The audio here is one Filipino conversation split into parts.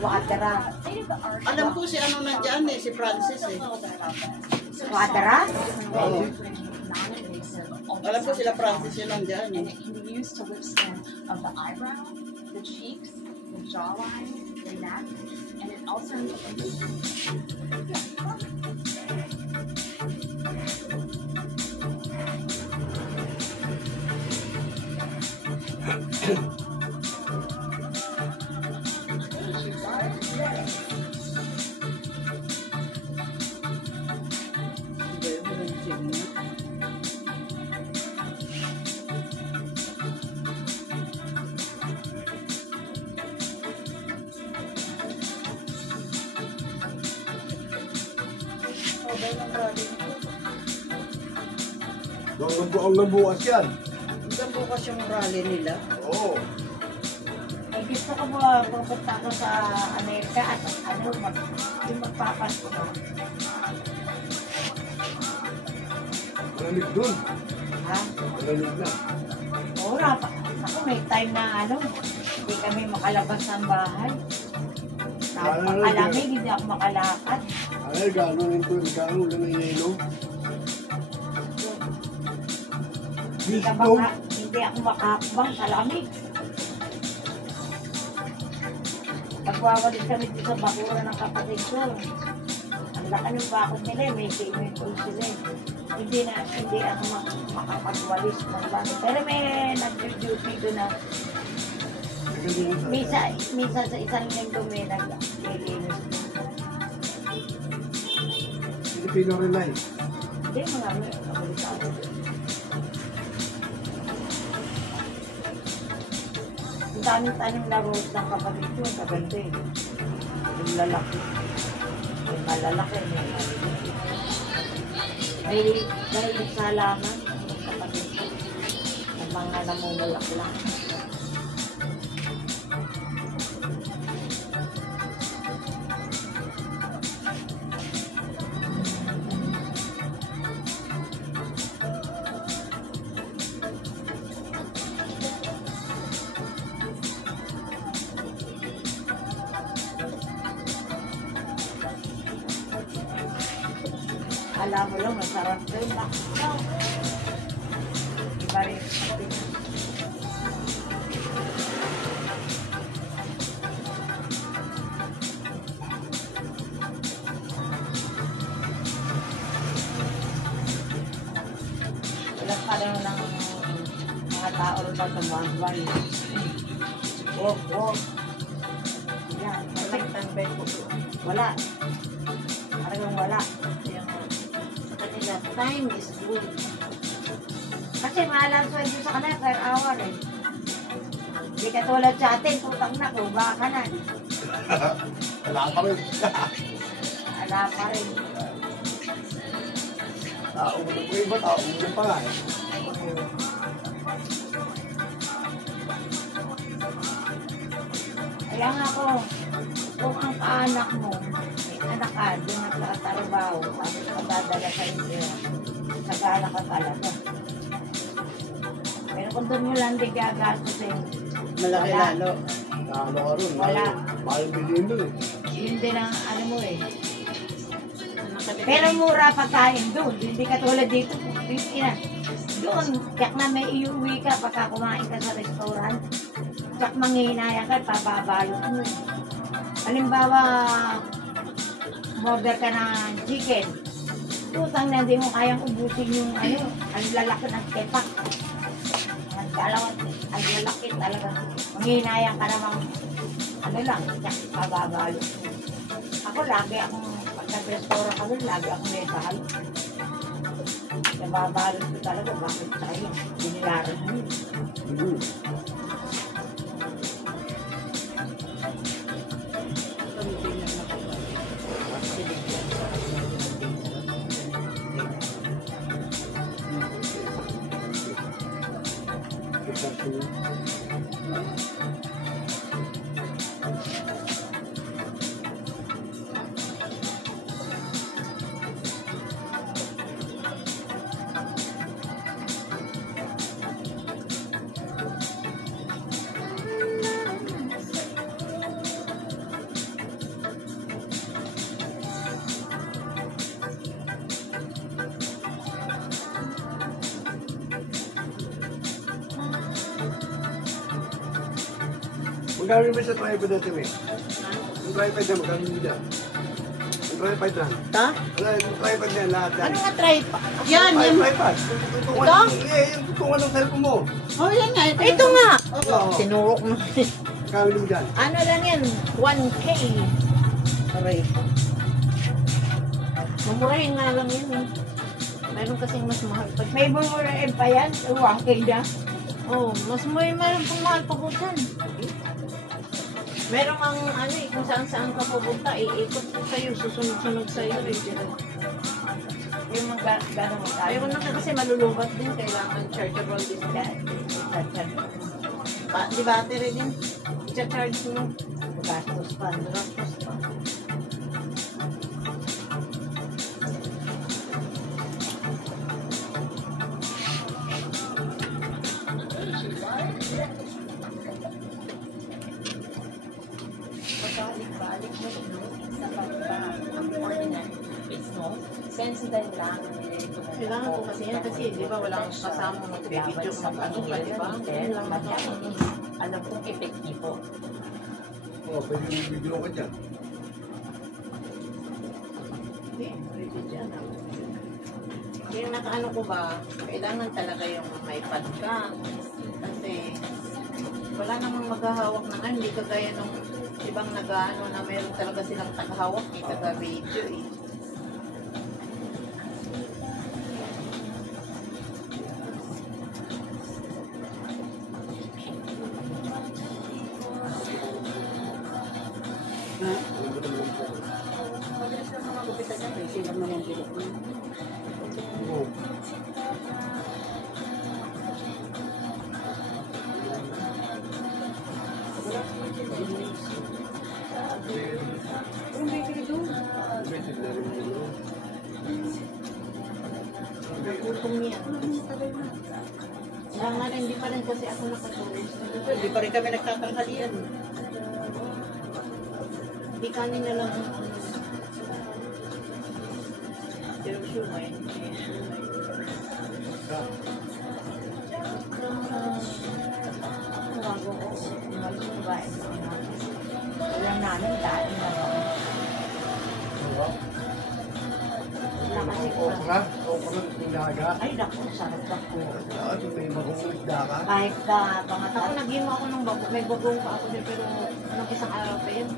Quadra. Alam ko si ano nandiyan eh, si Francis eh. Quadra? Oo. Alam ko sila Francis yun nandiyan eh. The cheeks, the jawline, the neck, and it also Hanggang bukas yan. Hanggang bukas yung rally nila. Oo. Eh, gusto ko ba pupunta ko sa Amerika at ano, yung magpapasko ko. Malamig dun. Ha? Malamig na. Oo, ako may time na ano, hindi kami makalabas ng bahay. Napakalamig, hindi ako makalakad. Ay, gano'n ito. Gano'n lang ng yelo. Hindi ako makakabang sa lamig. Pagwawalit kami dito sa bakura ng kapatid ko. Ang laki ng bakod nila, may swimming pool sila. Hindi ako makapagwalis ng bakod. Pero may nag-duty doon na misa sa isang linggo may nag-linis. Filipino rin na eh. Hindi, mga Amerikano. Ang daming tanim na rose ng kapatid ko, kaganda eh. Yung lalaki. Yung malalaki, may maliliit. May salaman ng kapatid ko. Ng mga namumulak lang. Alam mo lang, masarap doon. Iba rin. Ilang pa rin ng mga tao rin sa tumuan-buwan. Walk. Yan. Nagtambay ko doon. Wala. Parang wala. Time is good. Kasi mahal ang sweldo sa kanila per hour eh. Hindi katulad sa atin, putang na ko, baka na. Wala pa rin. Wala pa rin. Tao mo na po iba, tao mo na pa nga eh. Kaya nga ako, kung ang kaanak mo, anak ka, doon nagtatrabaho, tapos padadala sa inyo, nag-aanak ka talaga. Pero kung doon mo lang di gagastusin, Malaki lalo. Ano ka ron? Wala. Mahal bilhin doon eh. yun din ang ano mo eh. Pero mura pagkain doon, hindi katulad dito, doon, kaya na may iuwi ka pagka kumain ka sa restaurant, kaya manghihinayang ka, pababalot mo. Halimbawa, order ka ng chicken. Tutang na, hindi mo kayang ubusin yung ano, ang lalaki ng kepak. Ang dalawang, ang lalaki talaga. Manghihinayang ka namang, ano lang, pababalot mo. Ako lagi akong, pag nag-restaurant kami, lagi akong may bahal. Nababalot ko talaga, bakit tayo? Binilaran mo yun. Magkano ba sa tripod natin eh? Yung tripod na, magkano mo dyan? Yung tripod na. Ta? Yung tripod na lahat yan. Ano nga try pa? Yan, yan. Tripod. Ito? Yung tutungan ng cellphone mo. Oh, yan nga. Ito nga. Oo. Tinurok mo. Magkano mo dyan? Ano lang yan? 1K. Aray. Mamurahin nga lang yun eh. Meron kasing mas mahal pa. May bumurahin pa yan. 1K na. Oh, mas meron pang mahal pa po dyan. Meron ang ano eh, kung saan ka pupunta, iikot po sa'yo, susunod-sunod sa'yo eh. Yung mga gano'n mo tayo. Ayaw na kasi malulubat din, kailangan chargeable din. Di battery din. I-charge mo. Gastos pa. Gastos pa. Balik-balik mo sa pagka-ordinary business. Sensitive lang. Kailangan po kasi yan kasi, di ba, walang kasama mag-video mag-ano ka, di ba? Yun lang naman. Alam kong epektibo. Oo, pwede yung video ka dyan. Okay, pwede dyan. Kaya nakaano ko ba, kailangan talaga yung may pad ka. Kasi wala namang maghahawak ng ano, hindi kagaya nung ibang nag-ano na meron talaga silang taghawak, eh, taga-video eh. Ha? Ano ba naman po? Madalas na mga gupitan niya, may silang naman bilog mo. Oo. Message na rin mo. Nagutom niya. Kaya nga rin, hindi pa rin kasi ako nakatulog. Hindi pa rin kami nagtatanghalian. Hindi kanin na lang. Pero shumay. Bago ko umalis ng bahay. Wala namin dahil naman. Wala kasi ko. Okra? Okra ng daga? Ay, naku, sarap na po. Ah, ito may magungulog daga. Kahit ka pangat Ako nag-game ako ng bago. May bagong pa ako din pero nung isang araw pa yun.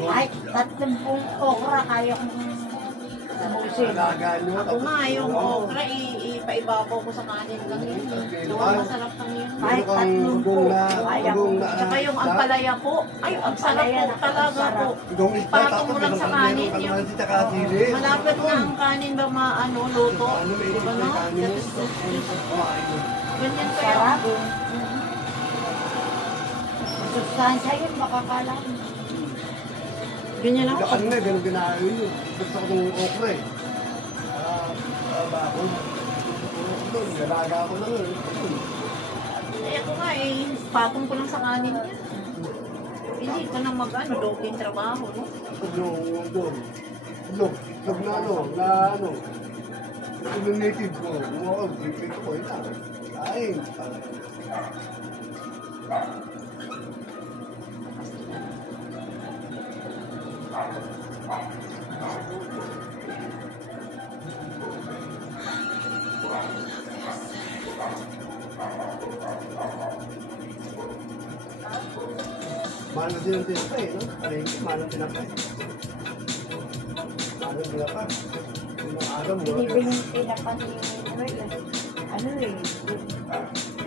kahit 30 okra kaya kong tapusin. Daga nyo. Ako nga, yung okra, ipaibabaw ko sa kanin lang yun. Doon masarap lang yun. Kahit Kang 30 bagong na, kaya ko. bagong na. Tsaka yung ampalaya po, ay, ang sarap po talaga po. Bagong isda, Patong mo lang sa kanin meron yung kalamansi tsaka sili. malapit na ang kanin ba maano, luto. Ano, may Di ba no? kanin. Ganyan kaya. Sarap. Sustansya yun, makakala ko. Ganyan ako. Ano na, ganun ginaayo yun. Gusto ko ng okra eh. Bakon. Doon, galaga ko lang eh. Eh ako nga eh, patong ko lang sa kanin niya. Hindi ka na mag-ano, doking trabaho, no? Yung doon. Itlog na ano, na ano. Yung native ko, mga prepare ko, yun lang. Kain. Mahal na din ang tinapay, no? Palengke, mahal ang tinapay. Mahal ang tinapay. Yung mga araw mo. Binibiling tinapan ni Noel. Ano eh.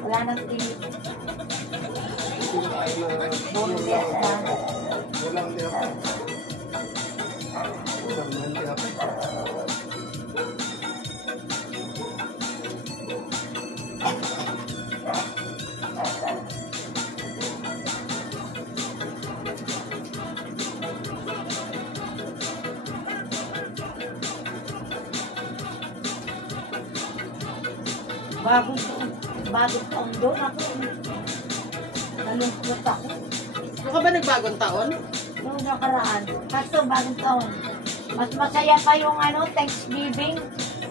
Wala nang tinip. Ay na Boneless na. walang tinapay. Walang mahal tinapay. Bagong taon doon ako. Nalungkot ako. Ano ka ba nagbagong taon? Noong nakaraan. Kaso bagong taon. Mas masaya pa yung ano, Thanksgiving.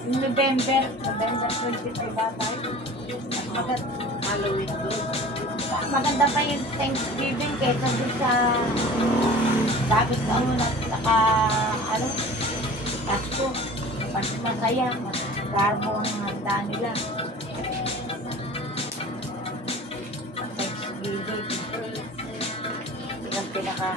November 25 ba tayo? Mas maganda. Halloween doon. maganda pa yung Thanksgiving kaysa dun sa bakit ano na saka ano Pasko. Mas masaya, mas garbo ang handa nila. Thanksgiving. Yun ang pinaka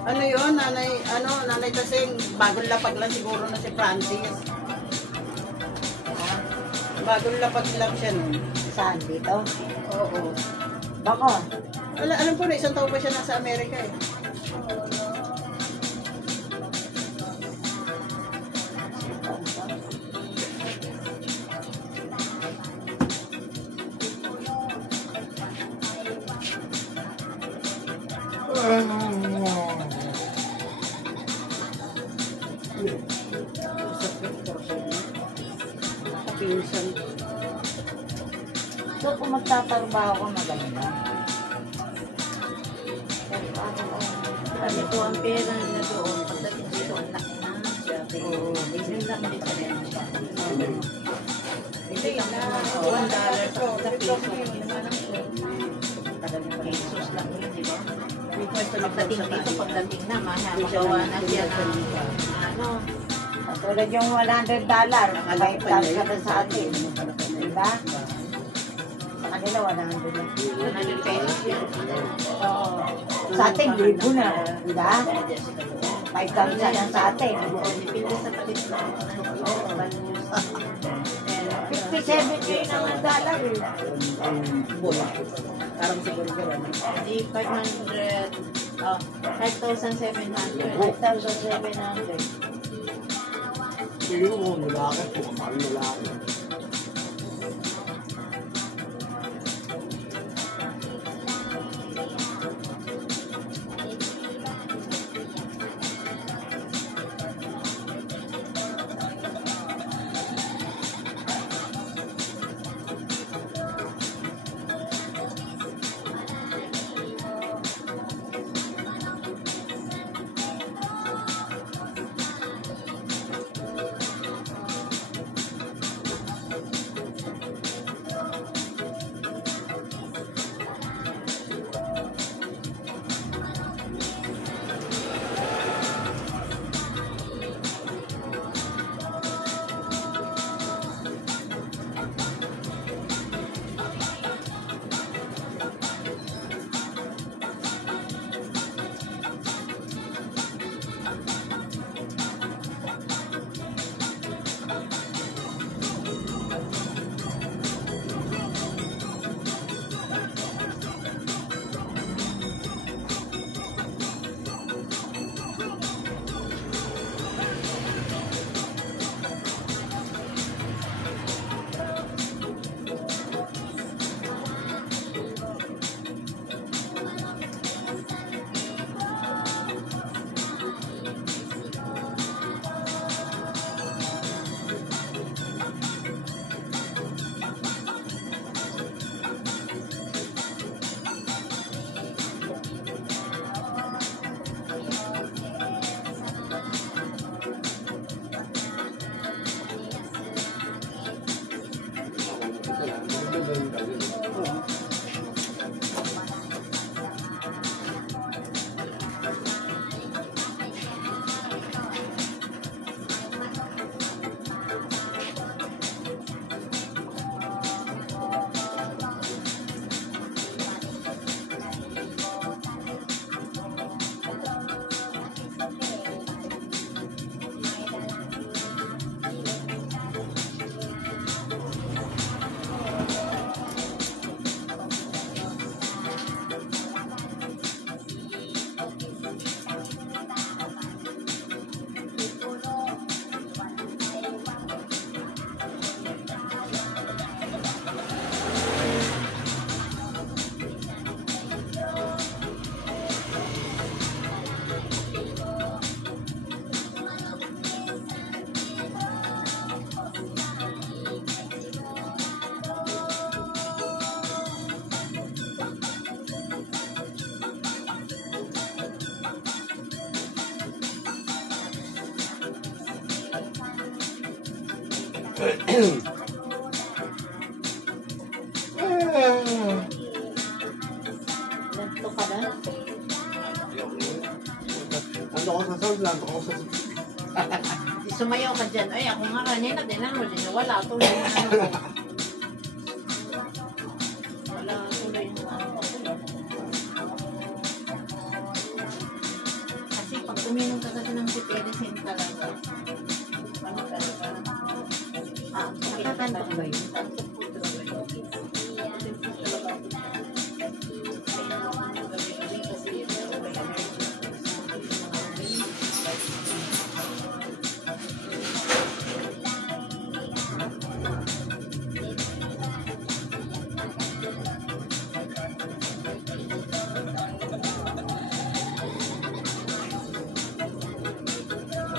Ano yun, nanay kasing bagong lapag lang siguro na si Francis. Bagong lapag lang siya nun. saan dito? Oo. Bako. Alam ko na, isang taon pa siya nasa Amerika eh. Kapinsan. So kung magtatrabaho ko maganda. Ano to ang pera na doon, pagdating dito, ang laki na siya. Yun lang ang diferensya. Hindi na, $1 sa pesos. Talagang pesos lang yun, di ba? Pagdating dito, pagdating na, magawa na siya ng ano. Tulad yung $100, 5,000 sa atin. Diba? Sa kanila 100 lang. 100 pesos yun. Oo. Sa atin, libo na. Diba? 5,000 lang sa atin. Depende sa palit lang. 57 naman dollar eh. Bola. Parang siguro gano'n. Di 500, 5,700. 5,700. Tingin mo, lalaki po, kapal lalaki. Ganto ka na. Ano ko sa sound lang, ako sa Di sumayaw ka dyan. Ay, ako nga kanina, tinanong, wala tuloy yung ano ko. Wala tuloy yung ano ko. Kasi pag tuminom ka kasi ng pipilisin talaga, ano talaga? Nakakantok ba yun? Tantok po talaga yun. Tantok po talaga. Gabi-gabi kasi may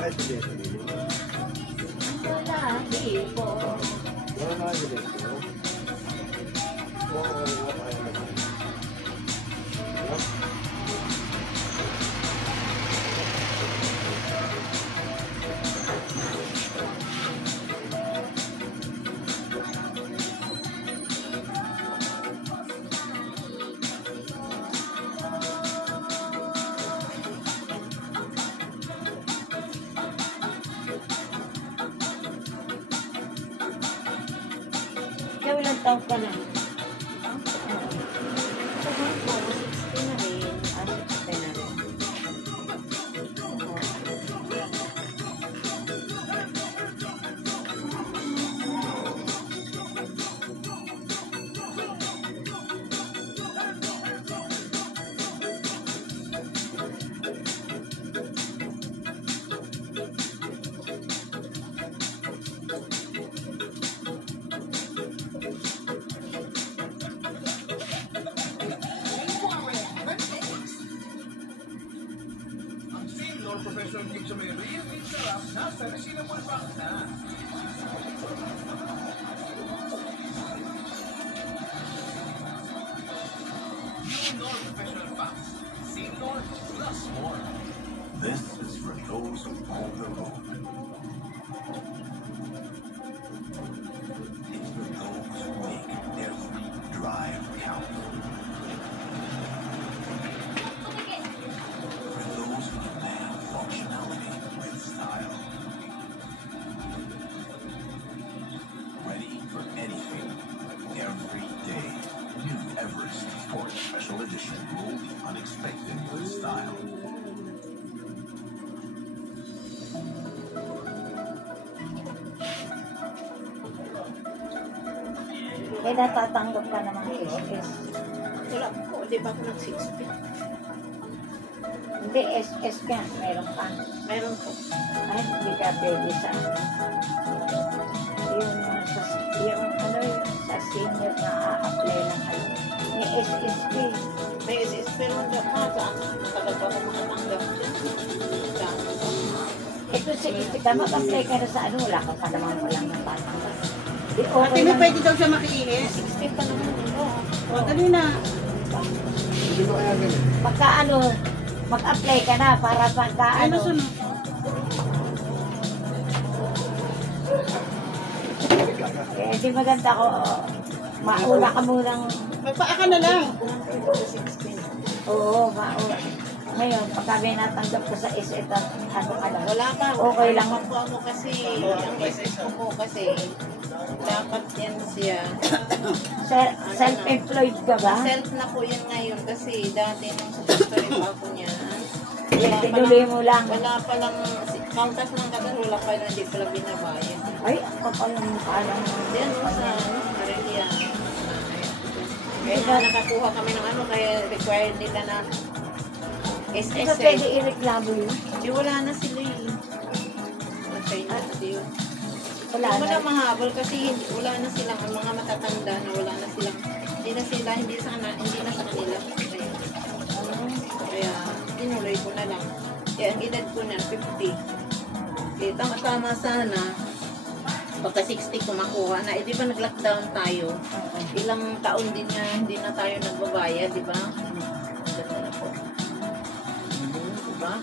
Ay, sige. Wala, di po. Wala na sige. Ikaw ilang taon ka na? Sabi ko, 60 na rin. 60 na rin. Professional Kim sa may real meat sarap nasa Resina Bulbang na. New Nor Professional Packs. See Nor plus more. This is for those who hold the road. It's for those who make every drive count. For those who demand functionality with style. Ready for anything, every day. New Everest Sport Special Edition will be unexpected with style. Eh, natatanggap ka naman SS. Wala po, di ba ako nag-60? Hindi, SS ka. Meron ka. Meron po. Ay, hindi ka pwede sa yung ano yung sa senior na a-apply ng ano. May SSP. May SS pero hindi pa. Saan? Tagal pa ako makatanggap dyan. Saan? Ito sige, kita mag-apply ka na sa ano, wala ka pa naman walang natatanggap. Di Ate okay mo, lang. pwede daw siya makiihis. 60 pa naman ito. O, dali na. Hindi mo kaya ganun. Pagka ano, mag-apply ka na para pagka Ano ano. sunod? Eh, di maganda ko, mauna ka munang, Magpaa ka na lang. oo, mauna. Ngayon, pagka may natanggap ko sa SS, ano ka lang. Wala pa. Okay lang. Wala pa po ako kasi, ang SS ko po kasi, dapat yan siya. Self-employed ka ba? Self na po yan ngayon kasi dati nung sa factory pa ako niya. Tinuloy mo lang. Wala pa lang, countas lang kasi wala pa lang, hindi pala binabayad. Ay, ako pa yung mukha lang. Diyan mo sa Maria. Kaya nakakuha kami ng ano, kaya required nila na Hindi ka pwede SSA. ireklamo yun. Di wala na sila eh. Wala sa inyo kasi yun. Wala Wala na. mahabol kasi wala na silang, ang mga matatanda na wala na silang, hindi na sa kanila. Kaya tinuloy ko na lang. Kaya ang edad ko na 50. Eh, tama-tama sana. Pagka 60 ko makuha na, eh di ba nag-lockdown tayo? Ilang taon din na hindi na tayo nagbabayad, di ba? Ganda na po. Di ba?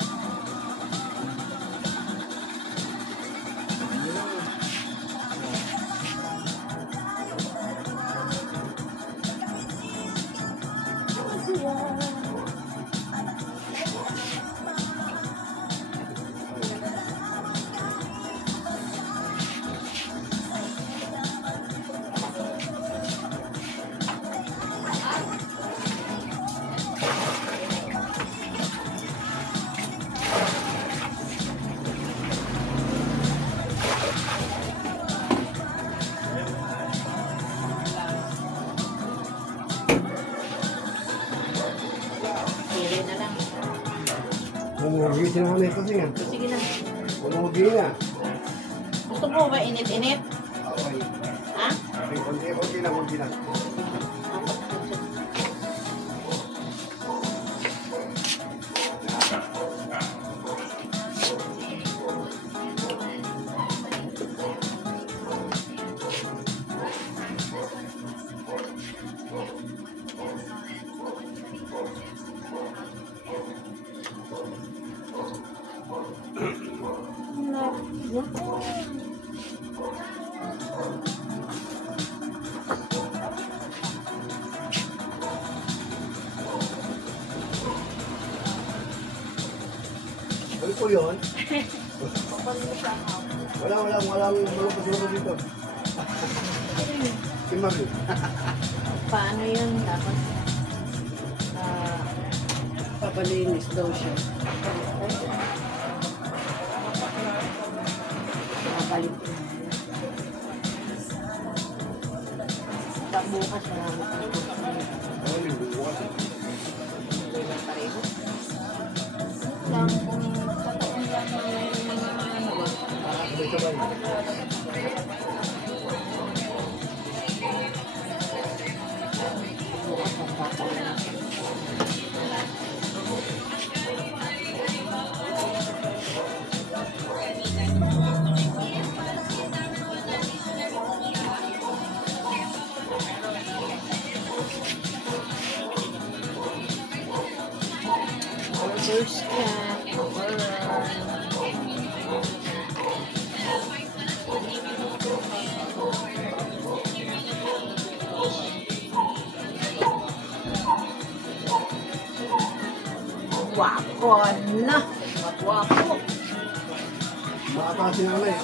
Umuwi si nanay kasi nga. Sige na. Umuwi na. Gusto mo ba init-init? Okay. Ha? Okay, konti lang, konti lang. Ano po yun? Walang malupad dito. Si Marie. Paano yun? Dapat Papalinis daw siya. Nakabalik ko. Pag bukas marami pa. Ano yung bukas? pareho. Lang kung magkataon lang ng mga ano ba. Sabay-sabay. Bukas magkataon. First cat. Guwapo na. Guwapo. Makataas si nanay.